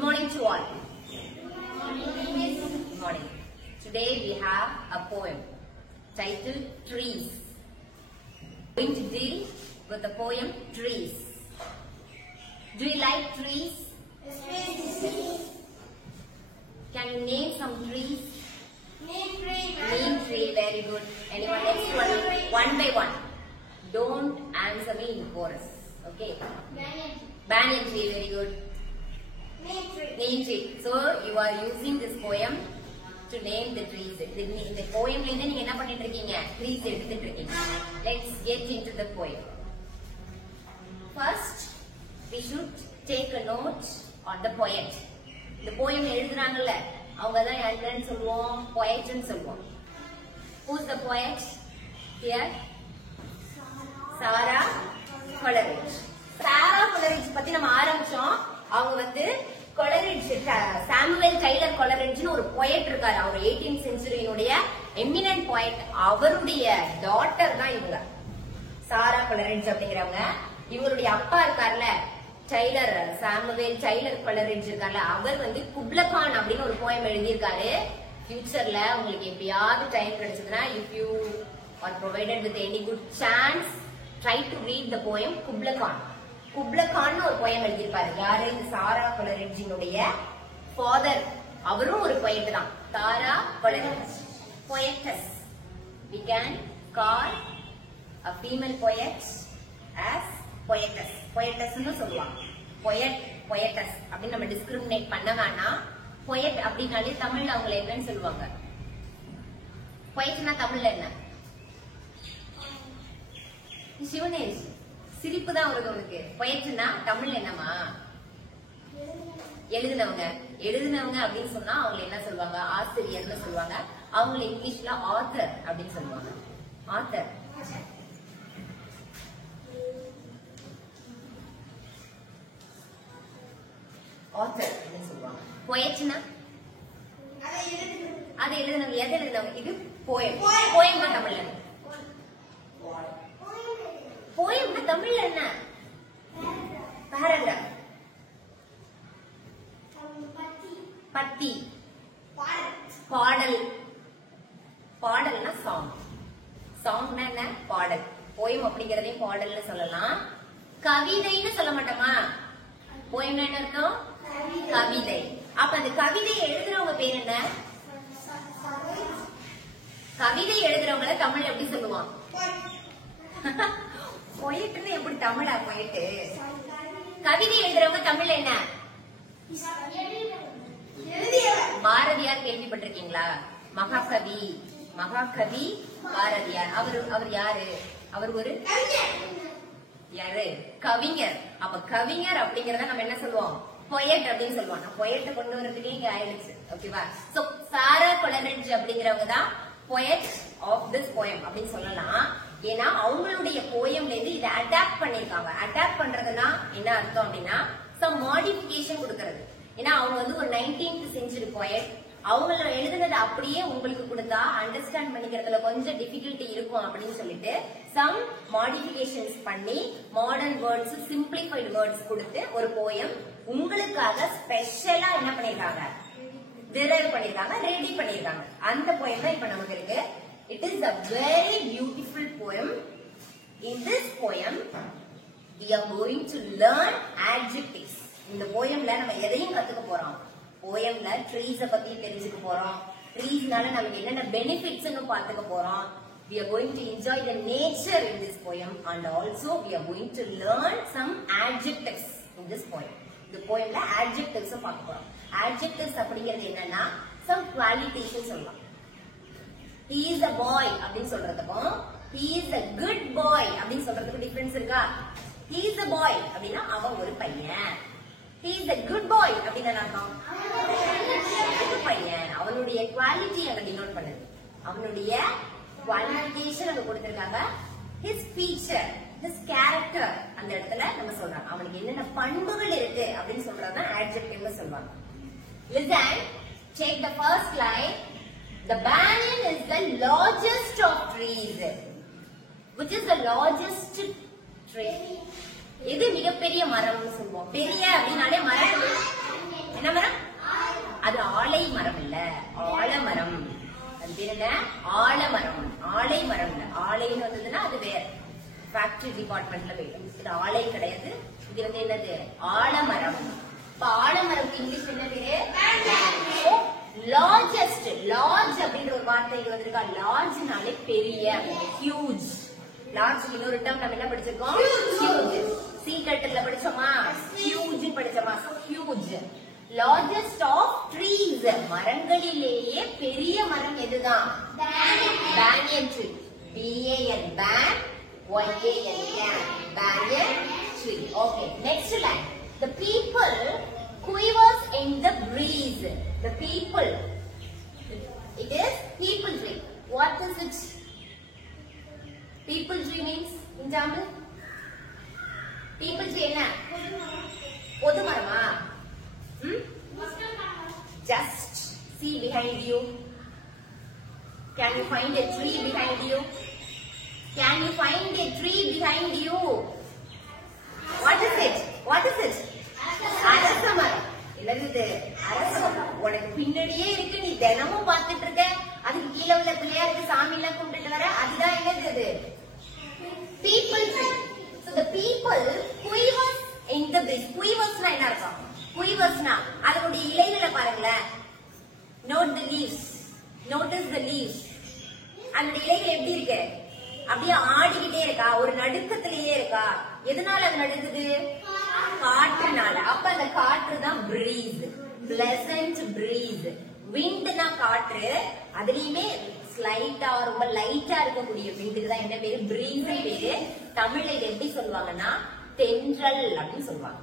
Good morning to all. Good morning. Today we have a poem titled Trees. We are going to deal with the poem Trees. Do you like trees? Yes. Can you name some trees? Name tree. Name tree, very good. Anyone next one by one. Don't answer me in chorus. Okay. Banyan tree, very good. Name tree. Name tree. So you are using this poem to name the trees. இந்த poem ல நீங்க என்ன பண்ணிட்டு இருக்கீங்க? Trees எடுத்துட்டு இருக்கீங்க. Let's get into the poem. First, we should take a note on the poet. இந்த poem எழுதுறாங்கல்ல, அவங்க தான் யாருன்னு சொல்லுவோம்? Poet ன்னு சொல்லுவோம். Who's the poet here? Sarah Coleridge. Sarah Coleridge பத்தி நம்ம ஆரம்பிச்சோம். அவங்க வந்து Coleridge, Samuel Taylor Coleridge ஒரு poet இருக்காரு. அவர் 18th centuryனுடைய eminent poet. அவருடைய டாட்டர் தான் இவங்க. Sarah Coleridge அப்படிங்கிறவங்க. இவருடைய அப்பா இருக்கார்ல, டெய்லர், சாமுவேல் டெய்லர் Coleridge இருக்கார்ல, அவர் வந்து குப்லகான் அப்படின்னு ஒரு poem எழுதியிருக்காரு. ஃபியூச்சர்ல உங்களுக்கு எப்பயாவது டைம் கிடைச்சதுன்னா, if you are provided with any good chance, try to read the poem குப்லகான். குப்லகான் ஒரு poem எழுதியிருப்பாரு. யாரு? இந்த சாரா கொலரிட்ஜினுடைய ஃபாதர். அவரும் ஒரு poet தான். சாரா கொலரிட்ஜ். Poetess. We can call a female poet as poetess. Poetess ன்னு சொல்லுவாங்க. Poet, poetess அப்படின்னு நம்ம discriminate பண்ண வேணாம். Poet அப்படினாலே தமிழ்ல அவங்கள என்னன்னு சொல்லுவாங்க? Poetனா தமிழ்ல என்ன? சிவனேஷ், சிரிப்பு தான் வருது உனக்கு. Poetனா தமிழ்ல என்னமா? எழுதுனவங்க. எழுதுனவங்க அப்படின்னு சொன்னா அவங்க என்ன சொல்லுவாங்க? ஆசிரியர்னு சொல்லுவாங்க. அவங்கள இங்கிலீஷ்ல ஆத்தர் அப்படின்னு சொல்லுவாங்க. ஆத்தர். ஆத்தர் அப்படின்னு சொல்லுவாங்க. Poetனா அதை எழுதுனவங்க. எதை எழுதுனவங்க? இது poem. Poemனா தமிழ்ல என்ன? Poemனா தமிழ்ல என்ன? paragraph. பத்தி. பாடல். பாடல்னா சாங். சாங்னா என்ன? பாடல். போயம் அப்படிங்கறதையும் பாடல்னு சொல்லலாம். கவிதைன்னு சொல்ல மாட்டோமா? போயம்னா என்ன அர்த்தம்? கவிதை. அப்ப அந்த கவிதையை எழுதுறவங்க பேர் என்ன? கவிதை எழுதுறவங்கள தமிழ்ல எப்படி சொல்லுவான்? பொயட்னு எப்படி தமிழா? பொயட்டு. கவிதை எழுதுறவங்க தமிழ்ல என்ன? பாரதியார் கேள்விப்பட்டிருக்கீங்களா? மகாகவி. மகாகவி பாரதியார். அவர் யாரு? அவர் ஒரு யாரு? கவிஞர். அப்ப கவிஞர் அப்படிங்கறத நம்ம என்ன சொல்லுவோம்? பொயட் அப்படின்னு சொல்லுவோம். நான் பொயட்டை கொண்டு வரதுக்கே இங்க ஆயிடுச்சு. ஓகேவா? சோ சாரா கொலரிட்ஜ் அப்படிங்கிறவங்க தான் பொயட் ஆஃப் திஸ் போயம் அப்படின்னு சொல்லலாம். ஏன்னா அவங்களுடைய போயம்ல இருந்து இதை அடாப்ட் பண்ணிருக்காங்க. அடாப்ட் பண்றதுன்னா என்ன அர்த்தம் அப்படின்னா, சம் மாடிஃபிகேஷன் கொடுக்கறது. ஏன்னா அவங்க வந்து ஒரு 19th century poet. அவங்க எழுதுனது அப்படியே உங்களுக்கு கொடுத்தா அண்டர்ஸ்டாண்ட் பண்ணிக்கிறதுல கொஞ்சம் டிஃபிகல்ட்டி இருக்கும் அப்படின்னு சொல்லிட்டு சம் மாடிஃபிகேஷன்ஸ் பண்ணி மாடர்ன் வேர்ட்ஸ், சிம்பிளிஃபைடு வேர்ட்ஸ் கொடுத்து ஒரு போயம் உங்களுக்காக ஸ்பெஷலா என்ன பண்ணிருக்காங்க? டிரைவ் பண்ணிருக்காங்க, ரெடி பண்ணிருக்காங்க. அந்த போயம் தான் இப்ப நமக்கு இருக்கு. It is a very beautiful poem. In this poem, we are going to learn adjectives. இந்த போயம்ல நம்ம எதையும் கத்துக்க போறோம்? போயம்ல ட்ரீஸ பத்தி தெரிஞ்சுக்க போறோம். ட்ரீஸ்னால நமக்கு என்னென்ன பெனிஃபிட்ஸ்னு பாத்துக்க போறோம். We are going to enjoy the nature in this poem and also we are going to learn some adjectives in this poem. இந்த போயம்ல adjectives பார்க்க போறோம். Adjectives அப்படிங்கிறது என்னன்னா some qualities சொல்லலாம். He is a boy அப்படின்னு சொல்றதுக்கும் he is a good boy அப்படின்னு சொல்றதுக்கு டிஃபரன்ஸ் இருக்கா? He is a boy அப்படின்னா அவன் ஒரு பையன். He is a good boy அப்படின்னா அர்த்தம் பையன். அவனுடைய குவாலிட்டி அங்க டினோட் பண்ணுது. அவனுடைய குவாலிஃபிகேஷன் அங்க கொடுத்திருக்காங்க. his feature, his character அந்த இடத்துல நம்ம சொல்றோம். அவனுக்கு என்னென்ன பண்புகள் இருக்கு அப்படின்னு சொல்றதுதான் adjectiveனு சொல்வாங்க. Listen, take the first line. The banyan is the largest of trees. Which is the largest tree? எது மிகப்பெரிய மரம்னு சொல்லுவோம்? பெரிய அப்படினாலே மரம் என்ன ஃபேக்டரி டிபார்ட்மெண்ட்ல போயிடும். இது ஆலை கிடையாது. இது வந்து என்னது? ஆலமரம். இப்ப ஆலமரத்துக்கு இங்கிலீஷ் என்ன பேரு? லார்ஜஸ்ட். லார்ஜ் அப்படின்ற ஒரு வார்த்தை இங்க வந்திருக்கா. லார்ஜ்னாலே பெரிய, ஹியூஜ். லார்ஜ் இன்னொரு டேர்ம் நம்ம என்ன படிச்சிருக்கோம்? ஹியூஜ். சீக்ரெட்ல படிச்சோமா? ஹியூஜ் படிச்சோமா? ஹியூஜ். Largest of trees. மரங்களிலேயே பெரிய மரம் எதுதான்? Banyan tree. B-A-N, ban, Y-A-N, can, banyan tree. Okay, next line. The people quivers in the breeze. The people. It is people tree. What is it? People tree means in Tamil. People tree enna? Podu marama. Just see behind you. Can you find a tree behind you? Can you find a tree behind you? What is it? What is it? அரச மரம். என்னது? அரச மரம். உனக்கு பின்னாடியே இருக்கு, நீ தினமும் பார்த்துட்டு இருக்க. அதுக்கு கீழே உள்ள பிள்ளையாருக்கு சாமி எல்லாம் கும்பிட்டு வர. அதுதான் என்னது? People tree. So the people quivers in the breeze. Quiversனா என்ன அர்த்தம்? Quiversனா அதனுடைய இலைகளை பாருங்களேன். Note the leaves. Notice the leaves. அந்த இலைகள் எப்படி இருக்கு? அப்படியே ஆடிக்கிட்டே இருக்கா? ஒரு நடுக்கத்திலேயே இருக்கா? எதனால அது நடுக்குது? காற்றுனால. அப்ப அந்த காற்று தான் பிரீஸ். Pleasant breeze. விண்ட்னா காற்று. அதுலயுமே ஸ்லைட்டா ரொம்ப லைட்டா இருக்கக்கூடிய விண்டுக்கு தான் என்ன பேரு? பிரீஸ் பேரு. தமிழ்ல இது எப்படி சொல்லுவாங்கன்னா தென்றல் அப்படின்னு சொல்லுவாங்க.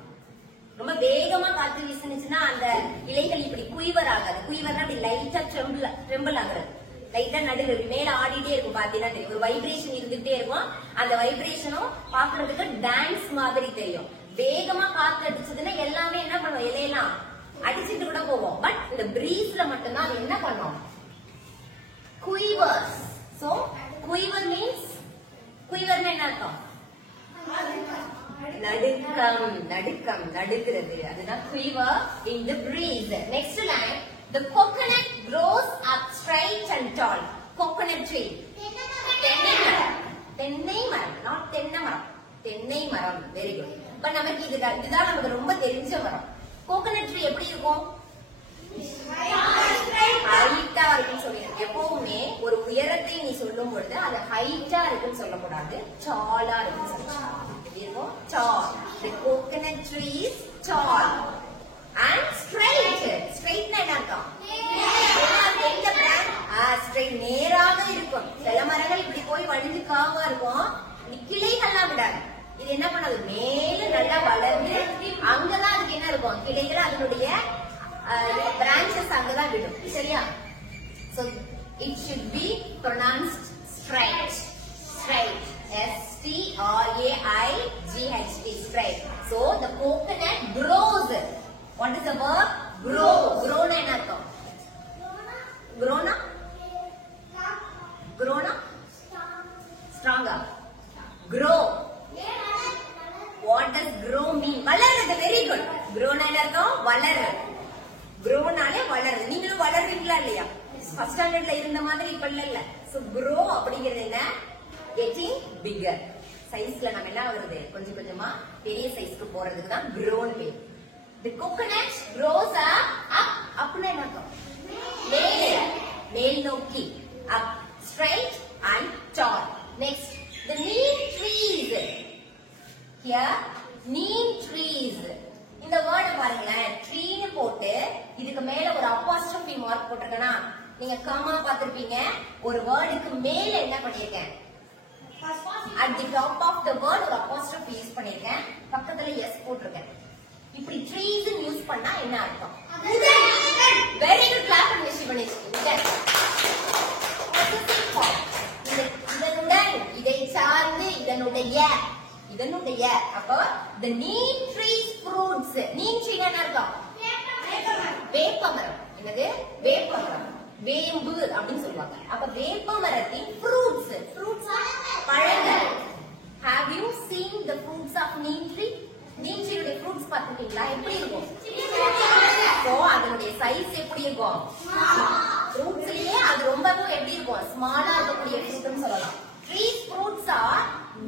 ரொம்ப வேகமா காற்று வீசுனுச்சுன்னா அந்த இலைகள் இப்படி குயிவர் ஆகாது. குயிவர்னா அப்படி லைட்டா ட்ரெம்பிள் ஆகுறது. லைட்டா நடுவு மேல ஆடிட்டே இருக்கும். பாத்தீங்கன்னா தெரியும். ஒரு வைப்ரேஷன் இருந்துட்டே இருக்கும். அந்த வைப்ரேஷனும் பாக்குறதுக்கு டான்ஸ் மாதிரி தெரியும். வேகமா காற்று அடிச்சதுன்னா எல்லாமே என்ன பண்ணுவோம்? இலையெல்லாம் அடிச்சுட்டு கூட போவோம். பட் இந்த பிரீஸ்ல மட்டும்தான் அது என்ன பண்ணும்? குயிவர்ஸ். சோ குயிவர் மீன்ஸ், குயிவர்னா என்ன அர்த்தம்? நடுக்கம். நடுக்கம், நடுக்கிறது. அதுதான் quiver in the breeze. Next line. The coconut grows up straight and tall. Coconut tree. தென்னை மரம். தென்னை மரம், not தென்னை மரம். தென்னை மரம். Very good. இப்ப நமக்கு இதுதான் நமக்கு ரொம்ப தெரிஞ்ச மரம். கோகனட் ட்ரீ எப்படி இருக்கும்? ஹைட்டா இருக்குன்னு சொல்லிடுறேன். எப்பவுமே ஒரு உயரத்தை நீ சொல்லும் பொழுது அது ஹைட்டா இருக்குன்னு சொல்லக்கூடாது, டாலா இருக்குன்னு சொல்லணும். எப்படி இருக்கும்? டால். The coconut tree is tall and straight. Straightனா என்ன அர்த்தம்? ஸ்ட்ரைட், நேராக இருக்கும். சில மரங்கள் இப்படி போய் வளைஞ்சு காவா இருக்கும். கிளைகள்லாம் விடாது. இது என்ன பண்ணது? மேல நல்லா வளர்ந்து அங்கதான் அதுக்கு என்ன இருக்கும்? கிளைகள் அதனுடைய branches அங்கதான் விடும். சரியா? So it should be pronounced straight. Straight. S-T-R-A-I-G-H-T. Straight. So the coconut grows. What is the verb? Grow. Grow na enna artham? Grow na? Grow na? Stronger. Grow. What does grow mean? வளருது. Very good. Grow na enna artham? வளரு. Grow நாலே வளருது. நீங்களும் வளர்றீங்களா இல்லையா? First ஸ்டாண்டர்ட்ல இருந்த மாதிரி இப்ப இல்ல. So grow அப்படிங்கிறது என்ன? Getting bigger. சைஸ்ல நம்ம என்ன வருது? கொஞ்சம் கொஞ்சமா பெரிய சைஸ்க்கு போறதுக்கு தான் grow னு பேரு. The coconut grows up. Upna என்ன அர்த்தம்? மேல் நோக்கி. Up. Straight and tall. Next, the neem trees. Here, neem trees. இந்த வேர்ட் பாருங்களேன். ட்ரீன்னு போட்டு இதுக்கு மேல ஒரு apostrophe மார்க் போட்டிருக்கேனா? நீங்க காமா பார்த்திருப்பீங்க. ஒரு வேர்டுக்கு மேல என்ன பண்ணிருக்கேன்? At the top of the word ஒரு apostrophe யூஸ் பண்ணிருக்கேன். பக்கத்துல s போட்டிருக்கேன். இப்படி trees யூஸ் பண்ணா என்ன அர்த்தம்? Very good. clap and wish பண்ணிருக்கீங்க. இதனுடன், இதை சார்ந்து, இதனுடைய அப்ப the neem trees fruits. neem tree என்ன அர்த்தம்? வேப்பமரம். என்னது? வேப்பமரம். வேம்பு அப்படின்னு சொல்லுவாங்க. அப்ப வேப்பமரத்தின் fruits. பழங்கள். Have you seen the fruits of neem tree? neem tree உடைய fruits பார்த்திருக்கீங்களா? எப்படி இருக்கும்? சோ அதனுடைய சைஸ் எப்படி இருக்கும்? ஃப்ரூட்ஸ்லயே அது ரொம்பவே எப்படி இருக்கும்? ஸ்மாலா இருக்கக்கூடிய ஃப்ரூட்னு சொல்லலாம். Trees fruits are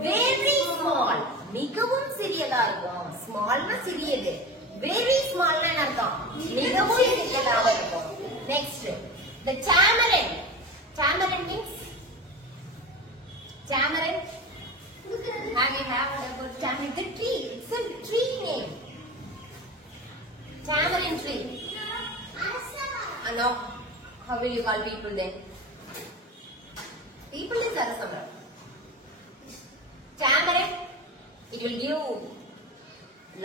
Very small. மிகவும் சிறியதா இருக்கும். Smallனா சிறியது. Very smallனா என்ன அர்த்தம்? மிகவும் சிறியதாக இருக்கும். Next, the tamarind. Tamarind means tamarind. Have you heard about tamarind? The tree. It's a tree name. Tamarind tree. No. How will you call people then? People is Arasamram. Tamarind, it will give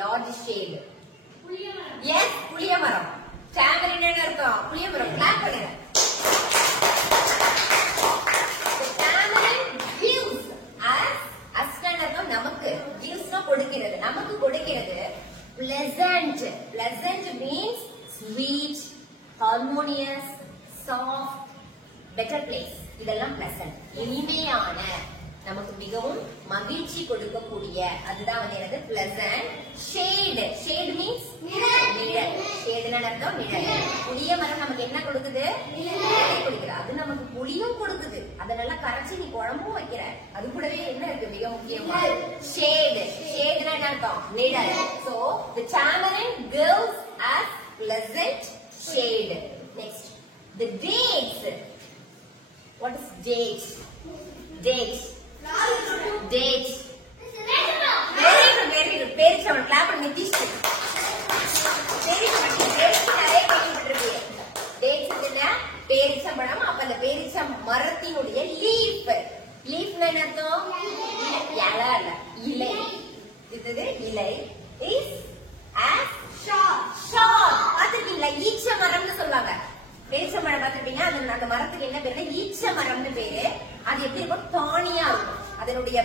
large shade. Yes, Puliyamaram. Tamarind enna irukkum? Puliyamaram. Clap பண்ணுங்க. The tamarind gives us irukkum namakku. Gives na kodukkirathu. Namakku kodukkirathu. Pleasant. Pleasant means sweet, harmonious, soft, better place. இதெல்லாம் pleasant. இனிமையான, நமக்கு மிகவும் மகிழ்ச்சி கொடுக்கக்கூடிய, அதுதான் வந்து என்னது? pleasant. Shade. Shade means நிழல். Shade னா அர்த்தம் நிழல். புளிய மரம் நமக்கு என்ன கொடுக்குது? நிழலை கொடுக்குது. அது நமக்கு புளியும் கொடுக்குது. அத நல்லா கரைச்சி நீ குழம்பும் வைக்கிற. அது கூடவே என்ன இருக்கு மிக முக்கியமா? Shade. Shade னா என்ன அர்த்தம்? நிழல். So the tamarind gives us pleasant shade. Next, the dates. What is dates? Dates. Dates. Very good, very good. பேரிச்சம்பழம். clap பண்ணி நிதிஷ். very good. dates நிறைய கேள்விப்பட்டிருப்பீங்க. dates என்ன? பேரிச்சம்பழம். அப்ப அந்த பேரிச்சம் மரத்தினுடைய leaf. leaf னா என்ன அர்த்தம்? இலை அல்ல, இலை. இது இலை is as short. பாத்துட்டீங்களா? ஈச்ச மரம்னு சொல்லுவாங்க. பேரிச்ச மரம் பாத்துட்டீங்க. அந்த மரத்துக்கு என்ன பேரு? ஈச்ச மரம்னு பேரு. அது எப்படி இருக்கும்? தானியா இருக்கும். அதனுடைய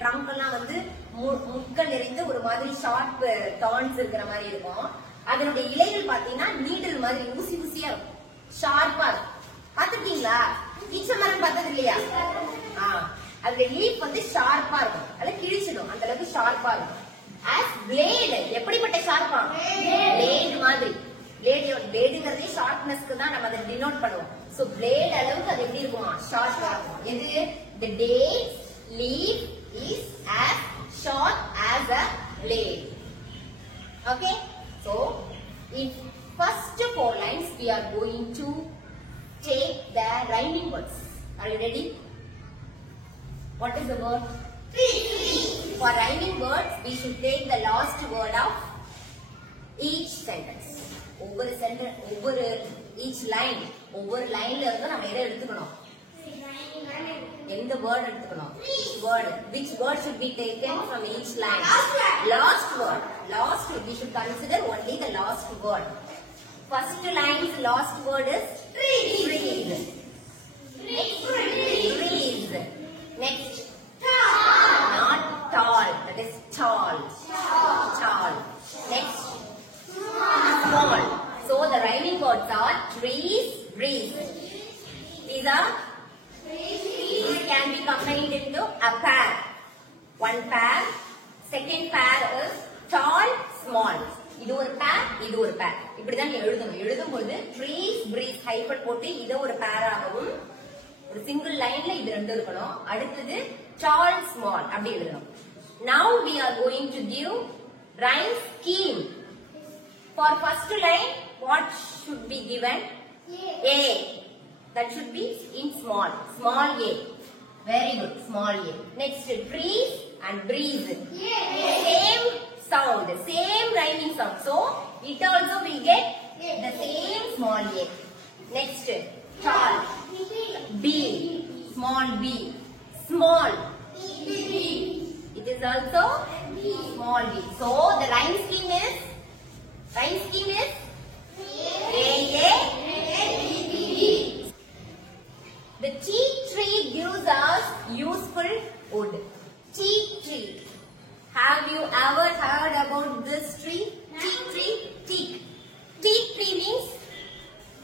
ட்ரங்க் எல்லாம் வந்து முட்கள் நிறைந்து ஒரு மாதிரி ஷார்ப் தான்ஸ் இருக்கிற மாதிரி இருக்கும். அதனுடைய இலைகள் பாத்தீங்கன்னா நீடல் மாதிரி ஊசி ஊசியா இருக்கும். ஷார்ப்பா இருக்கும். பாத்துட்டீங்களா? ஈச்ச மரம் பார்த்தது இல்லையா? அதோட லீஃப் வந்து ஷார்ப்பா இருக்கும். அதை கிழிச்சிடும். அந்த அளவுக்கு ஷார்ப்பா இருக்கும். as blade. எப்படிப்பட்ட ஷார்ப்பா? blade மாதிரி. பிளேடுங்கிறதே ஷார்ப்னஸ்க்கு தான் நம்ம அதை டினோட் பண்ணுவோம். சோ பிளேட் அளவுக்கு அது எப்படி இருக்குமா? ஷார்ப்பா இருக்கும். எது? the date's leaf is as short as a blade. Okay, so in first 4 lines we are going to take the rhyming words. Are you ready? What is the word? For rhyming words we should take the last word of each sentence. ஒவ்வொரு sentence, ஒவ்வொரு each line, ஒவ்வொரு லைன்ல இருந்து நம்ம எதை எடுத்துக்கணும்? எந்த word எடுத்துக்கணும்? word. Which word should be taken from each line? Last word. Last, we should consider only the last word. First line's last word is trees. Trees. Next, not tall, that is tall. Tall. Next, small. So the rhyming words are trees, breeze. These can be combined into a pair. One pair. Second pair is tall, small. இது ஒரு pair, இது ஒரு pair. இப்படிதான் எழுதணும். எழுதும்போது trees, breeze hyphen போட்டு இத ஒரு pair ஆகவும், ஒரு சிங்கிள் லைன்ல இது ரெண்டு இருக்கணும். அடுத்தது tall, small அப்படி எழுதணும். Now we are going to give rhyme scheme. For first line, what should be given? A. That should be in small. Small a. Very good. Small a. Next, trees and breeze. Same sound. Same rhyming sound. So, it also will get the same small a. Next, tall. B. Small b. Small. It is also small b. So, the rhyme scheme is A, B. The teak tree gives us useful wood. Teak tree. Have you ever heard about this tree? Teak tree. Teak. Teak tree means,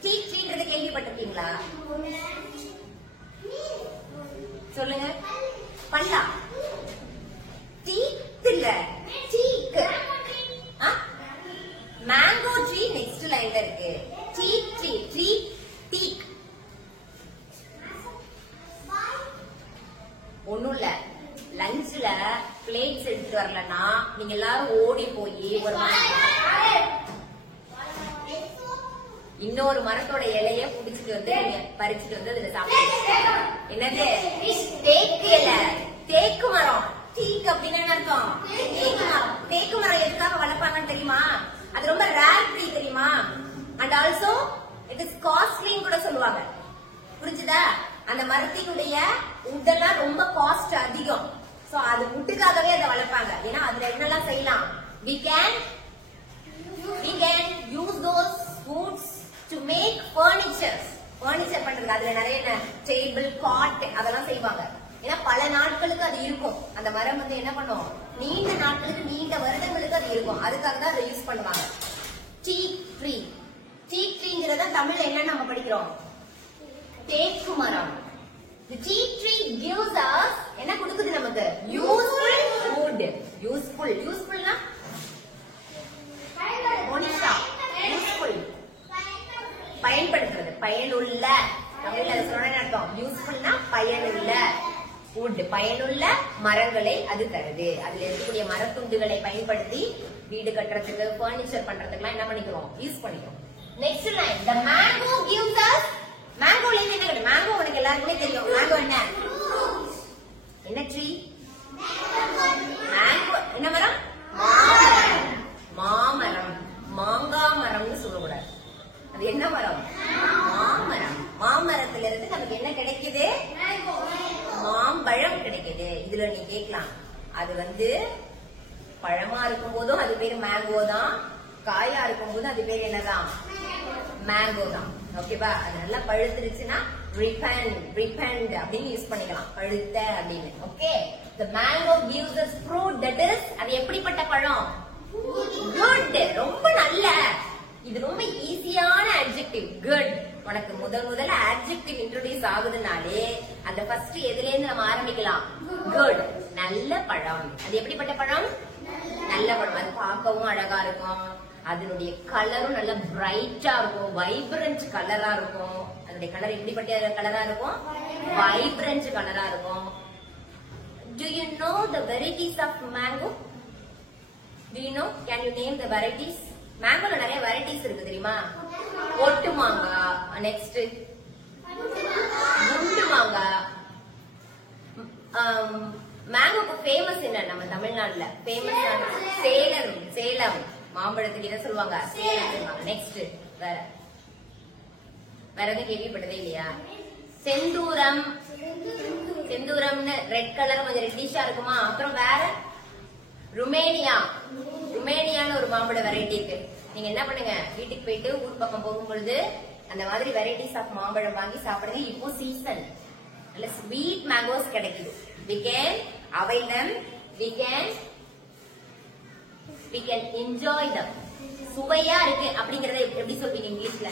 teak tree ன்றத கேள்விப்பட்டிருக்கீங்களா? சொல்லுங்க. பல்லா. Teak இல்ல. Teak. Mango tree நீங்க எல்லாரும் ஓடி போய் ஒரு இன்னொரு மரத்தோட இலைய புடிச்சிட்டு வந்து நீங்க பறிச்சுட்டு வந்து அதுல சாப்பிடுங்க. என்னது? தேக்கு இலை, தேக்கு மரம். டீக் அப்படின்னு என்ன அர்த்தம்? தேக்கு மரம். தேக்கு மரம் எதுக்காக வளர்ப்பாங்கன்னு தெரியுமா? அது ரொம்ப ரேர் ட்ரீ தெரியுமா? அண்ட் ஆல்சோ இட் இஸ் காஸ்ட்லின்னு கூட சொல்லுவாங்க. புரிஞ்சுதா? அந்த மரத்தினுடைய உடெல்லாம் ரொம்ப காஸ்ட் அதிகம். சோ அது முட்டுக்காகவே அதை வளர்ப்பாங்க. ஏன்னா அதுல என்னெல்லாம் செய்யலாம்? we can use those woods to make furniture பண்றது. அதுல நிறைய டேபிள், காட் அதெல்லாம் செய்வாங்க. ஏன்னா பல நாட்களுக்கு அது இருக்கும். அந்த மரம் வந்து என்ன பண்ணும்? நீண்ட நாட்களுக்கு, நீண்ட வருடங்களுக்கு அது இருக்கும். அதுக்காக தான் அதை யூஸ் பண்ணுவாங்க. டீக் ட்ரீ. டீக் ட்ரீங்கிறத தமிழ்ல என்ன நம்ம படிக்கிறோம்? தேக்கு மரம். The teak tree gives us என்ன கொடுக்குது நமக்கு? useful wood. usefulனா மோனிஷா, useful பயன்படுத்துறது, பயனுள்ள. தமிழ்ல அது சொன்னா என்ன அர்த்தம்? யூஸ்ஃபுல்னா பயனுள்ள. wood பயனுள்ள மரங்களை அது தருது. அதுல இருக்கக்கூடிய மரத்துண்டுகளை பயன்படுத்தி வீடு கட்டுறதுக்கு, பர்னிச்சர் பண்றதுக்குலாம் என்ன பண்ணிக்கிறோம்? யூஸ் பண்ணிக்கிறோம். Next line, the mango gives us. மேங்கோல என்ன கிடையாது? மேங்கோ உனக்கு எல்லாருக்குமே தெரியும். மேங்கோ என்ன? என்ன ட்ரீ? மேங்கோ என்ன மரம்? மாமரம். மாமரம். மாங்கா மரம்னு சொல்லக்கூடாது. அது என்ன மரம்? மாமரம். மாமரத்துல இருந்து நமக்கு என்ன கிடைக்குது? மாம்பழம் கிடைக்குது. இதுல நீ கேட்கலாம், அது வந்து பழமா இருக்கும் போதும் அது பேரு மேங்கோ தான், காயா இருக்கும் போது அது பேர் என்னதான்? மேங்கோ தான். ஓகேவா? அது நல்லா பழுத்துருச்சுன்னா ரிப்பண்ட் அப்படின்னு யூஸ் பண்ணிக்கலாம். பழுத்த அப்படின்னு. Okay, the mango gives us fruit, that is அது எப்படிப்பட்ட பழம்? good. ரொம்ப நல்ல. இது ரொம்ப ஈஸியான adjective. good. உனக்கு முதல்ல adjective introduce ஆகுதுனாலே அந்த ஃபர்ஸ்ட் எதுல இருந்து நம்ம ஆரம்பிக்கலாம்? good. நல்ல பழம். அது எப்படிப்பட்ட பழம்? நல்ல பழம். அது பார்க்கவும் அழகா இருக்கும். அதனுடைய கலரும் நல்ல பிரைட்டா இருக்கும், வைப்ரண்ட் கலரா இருக்கும். அதனுடைய கலர் எப்படிப்பட்ட கலரா இருக்கும்? வைப்ரண்ட் கலரா இருக்கும். Do you know the varieties of mango? Do you know? Can you name the varieties? மேங்கோல நிறைய வெரைட்டிஸ் இருக்கு தெரியுமா? ஒட்டு மாங்காய், நெக்ஸ்ட் குண்டு மாங்காய். மேங்கோக்கு ஃபேமஸ் என்ன நம்ம தமிழ்நாட்டுல? ஃபேமஸ் சேலம் மாம்பழத்துக்கு என்ன சொல்லுவாங்க? சேலம் சொல்லுவாங்க. நெக்ஸ்ட் வேற எதுவும் கேள்விப்பட்டதே இல்லையா? செந்தூரம். செந்தூரம்னு ரெட் கலர் கொஞ்சம் ரெட்டிஷா இருக்குமா? அப்புறம் வேற ருமேனியான்னு ஒரு மாம்பழ வெரைட்டி இருக்கு. நீங்க என்ன பண்ணுங்க, வீட்டுக்கு போயிட்டு ஊர் பக்கம் போகும்பொழுது அந்த மாதிரி வெரைட்டிஸ் ஆஃப் மாம்பழம் வாங்கி சாப்பிடுங்க. இப்போ சீசன், நல்ல ஸ்வீட் மேங்கோஸ் கிடைக்குது. we can avail them, we can enjoy them. சுவையா இருக்கு அப்படிங்கறத எப்படி சொல்வீங்க இங்கிலீஷ்ல?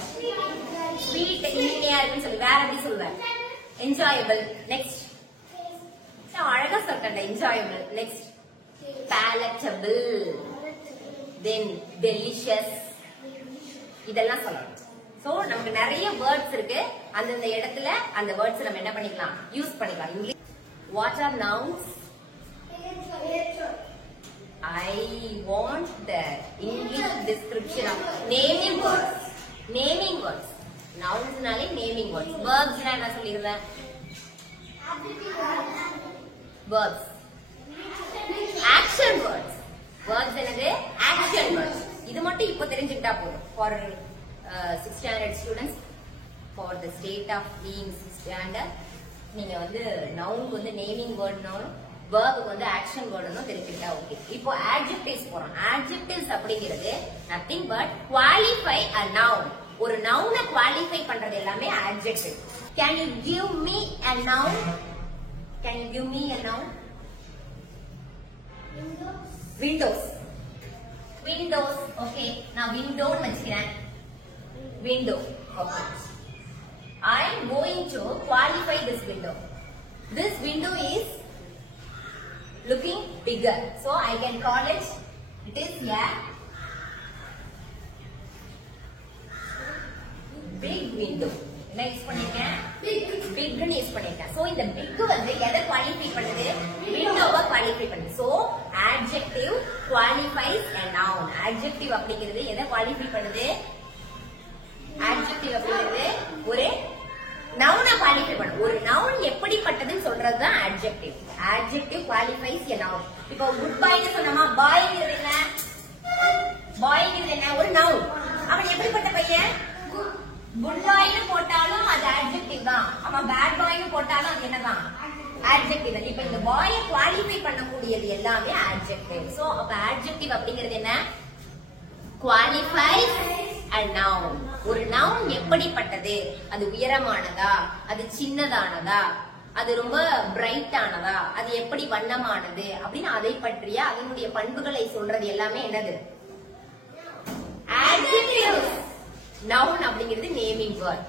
ஸ்வீட், இனிமையா இருக்குன்னு சொல்லி. வேற எப்படி சொல்லுவேன்? என்ஜாயபிள். நெக்ஸ்ட் அழகா சொல்றேன், enjoyable. Next palatable, then delicious. இதெல்லாம் சொல்லணும். சோ நமக்கு நிறைய வேர்ட்ஸ் இருக்கு. அந்தந்த இடத்துல அந்த வேர்ட்ஸ் நம்ம என்ன பண்ணிக்கலாம்? யூஸ் பண்ணிக்கலாம். English. What are nouns? I want the English description of naming words. Naming words. Nouns நாலே naming words. Verbs நான் என்ன சொல்லிருந்தேன்? Verbs. Action words. Verbs என்னது? Action words. இது மட்டும் இப்போ தெரிஞ்சுக்கிட்டா போதும். For 6th standard students, for the state of being 6th standard, நீங்க வந்து நவுனுக்கு வந்து நேமிங் வேர்ட்னும் வேர்புக்கு வந்து ஆக்ஷன் வேர்ட்னும் தெரிஞ்சுக்கிட்டா ஓகே. இப்போ adjectives போறோம். adjectives அப்படிங்கிறது nothing but qualify a noun. ஒரு நவுனை குவாலிஃபை பண்றது எல்லாமே adjective. Can you give me a noun? Can you give me a noun? Windows. Windows. Okay. நான் window னு வச்சுக்கிறேன். Window. Okay. I am going to qualify this window. This window is looking bigger. So I can call it is a big window. என்ன use பண்ணிருக்கேன்? big னு use பண்ணிருக்கேன். So இந்த big வந்து எதை குவாலிஃபை பண்ணுது? விண்டோவை குவாலிஃபை பண்ணுது. So adjective qualifies a noun. adjective அப்படிங்கிறது எதை குவாலிஃபை பண்ணுது? adjective அப்படிங்கிறது ஒரு noun குவாலிஃபை பண்ணுது. ஒரு noun எப்படிப்பட்டதுன்னு சொல்றதுதான் adjective. adjective qualifies a noun. இப்போ good boy னு சொன்னோமா, boyங்கிறது என்ன? boyங்கிறது என்ன? ஒரு noun. அவன் எப்படிப்பட்ட பையன்? good boy னு போட்டாலும் அது adjective தான். அவன் bad boy னு போட்டாலும் அது என்னதான்? adjective தான். இப்போ இந்த boy குவாலிஃபை பண்ணக்கூடியது எல்லாமே adjective. சோ அப்ப adjective அப்படிங்கிறது என்ன? qualifies a noun. ஒரு noun எப்படிப்பட்டது? அது உயரமானதா? அது சின்னதானதா? அது ரொம்ப பிரைட் ஆனதா? அது எப்படி வண்ணமானது அப்படின்னு அதை பற்றிய அதனுடைய பண்புகளை சொல்றது எல்லாமே என்னது? adjectives. noun அப்படிங்கிறது நேமிங் வேர்ட்.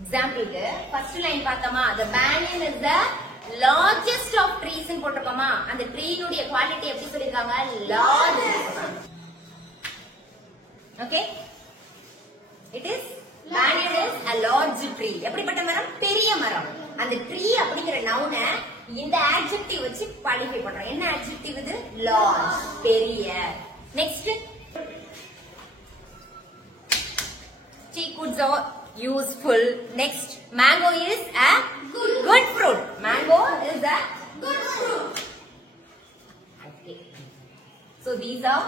எக்ஸாம்பிளுக்கு ஃபர்ஸ்ட் லைன் பார்த்தோமா, the banyan is the largest of trees ன்னு போட்டிருக்கோமா, அந்த ட்ரீனுடைய குவாலிட்டி எப்படி சொல்லிருக்காங்க? large. okay, it is banyan is a large tree. எப்படிப்பட்ட மரம்? பெரிய மரம். அந்த tree அப்படிங்கிற noun இந்த adjective வச்சு குவாலிஃபை பண்றோம். என்ன adjective இது? large, பெரிய. next, teakuds are useful. next, mango is a good fruit. mango is a good fruit. okay, so these are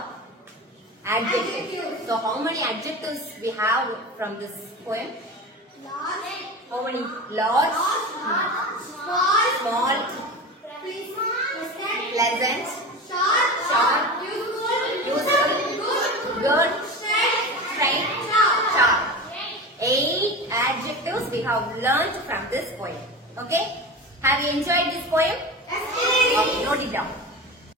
adjectives. so how many adjectives we have from this poem? how many? large, small, pleasant, short, useful, good, straight, sharp. 8 adjectives we have learned from this poem. Okay, have you enjoyed this poem? Yes. Okay, note it down.